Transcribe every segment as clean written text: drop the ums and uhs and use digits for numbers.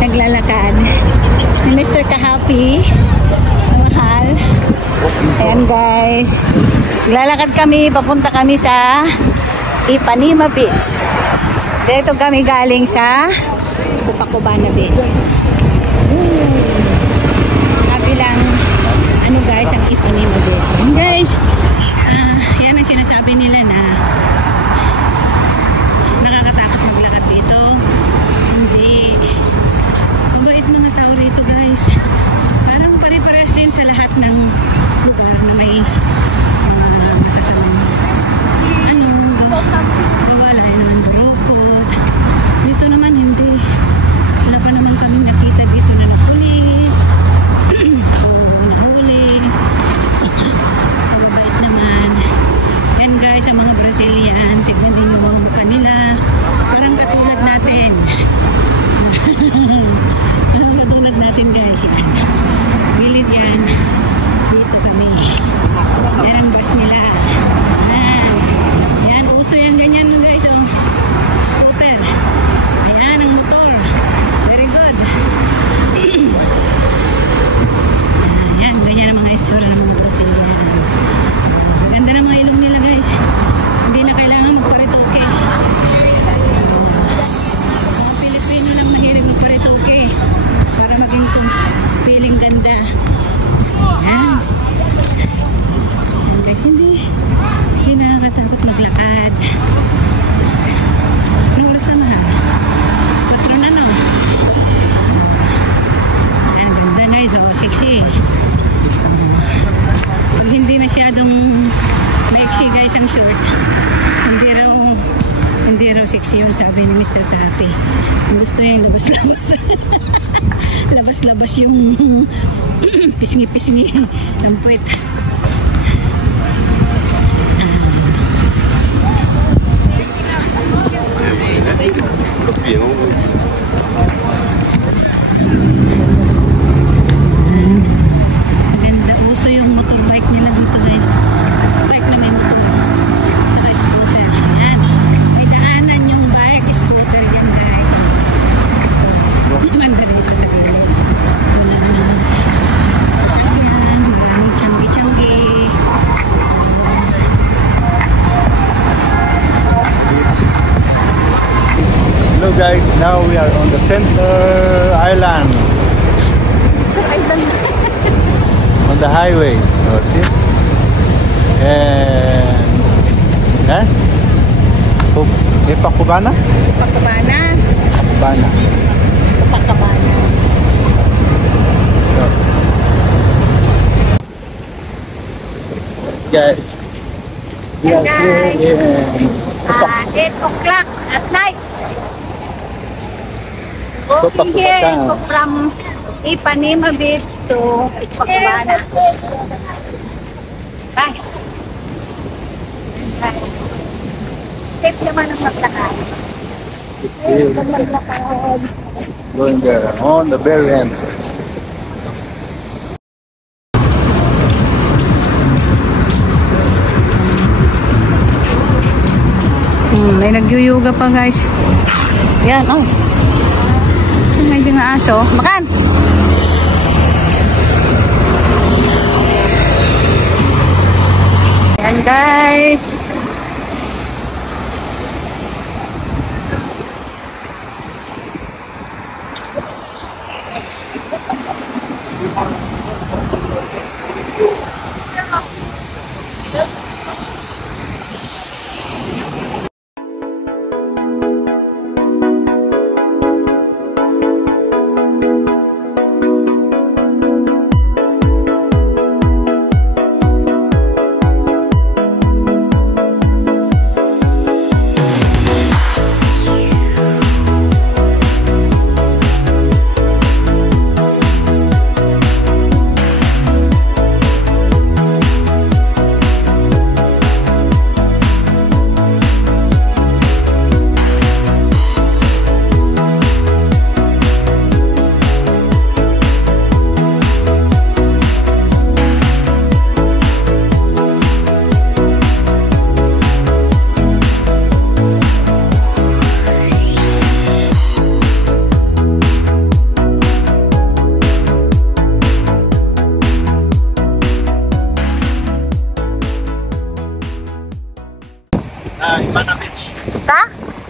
Naglalakad. Ni Mr. Kahapi. Mahal. Ayan guys. Naglalakad kami. Papunta kami sa Ipanema Beach. Dito kami galing sa Copacabana Beach. Kabilang ano guys ang Ipanema Beach. And guys, yan ang sinasabi nila na nakakatakot maglakad dito. Hindi. Mabait mga tao rito guys. Parang pare-parehas din sa lahat ng lugar na may masasamang gawa lang naman burukot. Dito naman hindi. Wala pa naman kami nakita dito na pulis o nahuli. Mababait naman. Yan guys, ang mga Brazilian, tignan din yung mga mukha nila. Parang katulad natin. Parang katulad natin guys. Yan. Gilid yan. Dito kami. Yan ang bus nila. Yan, uso yan ganyan guys. Oh. Scooter. Ayan ang motor. Very good. Ayan, ganyan ang mga isura ng mga Brazilian. Ganda ng mga ilong nila guys. Hindi na kailangan magparitoke. Mga Pilipino lang mahilig magparitoke para maging feeling ganda. Ayan. Ayan guys, hindi nakakatakot maglakad. Anong oras na mahal? 4 na no? Ayan, ganda guys. Oh, sexy. Pag hindi masyadong maiksi guys ang short, hindi raw sexy yun, sabi ni Mr. Tapi. Kung gusto niya yung labas-labas. Labas-labas yung pisngi-pisngi ng puwet. Ganda. Uso yung motorbike nila dito guys. Bike na may motor. Saka scooter. Ayan. May daanan yung bike, scooter yan guys. Manda dito sa gilid. Wala na naman sa sakyan. Maraming tiyanggi-tiyanggi. Hello guys, now we are on the center island. On the highway. Oh, see? And Copacabana? Copacabana. Copacabana. Copacabana. Guys. We are Guys. here in 8 o'clock at night. Walking here from Ipanema Beach to Copacabana. Bye. Guys. Safe naman ang maglakad. Safe ang maglakad. going there on the very end. May nagyuyuga pa guys. Yan, oh. Medyo nga aso. Makan! Yan guys.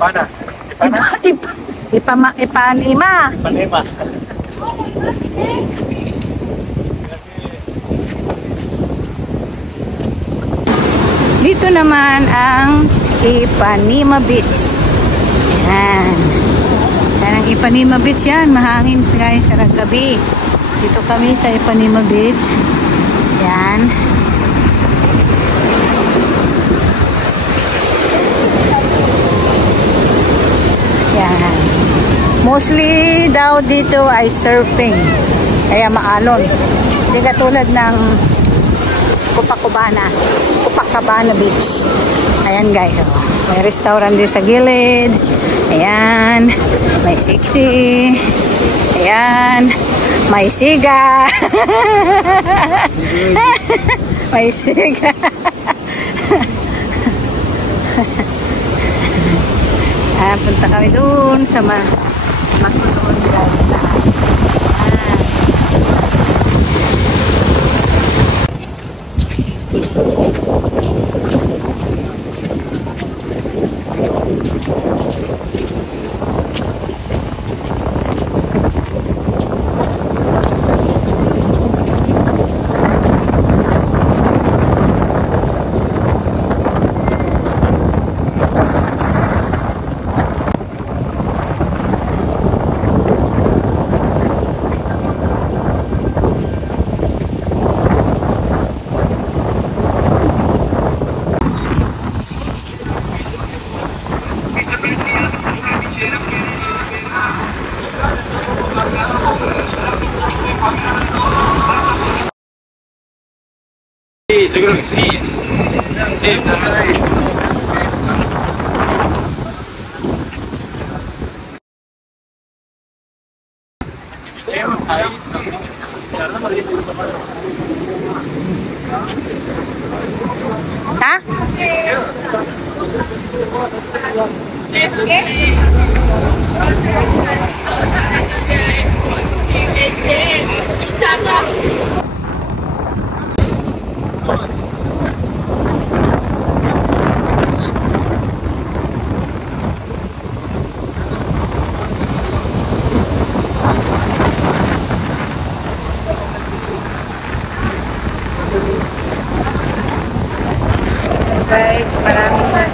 Ipana. Ipana? Ipanima. Ipanema. Dito naman ang Ipanema Beach. Yan. Yan ang Ipanema Beach yan. Mahangin guys sa gabi. Dito kami sa Ipanema Beach. Yan. Yan. Mostly daw dito ay surfing. Kaya maalon. Hindi katulad ng Copacabana Beach. Ayan guys, oh. May restaurant din sa gilid. Ayan, may sexy. Ayan, may siga. May siga. Punta kami doon sa matutuon guys. Yo creo que sí. Sí, ¿Ah? Guys, maraming na.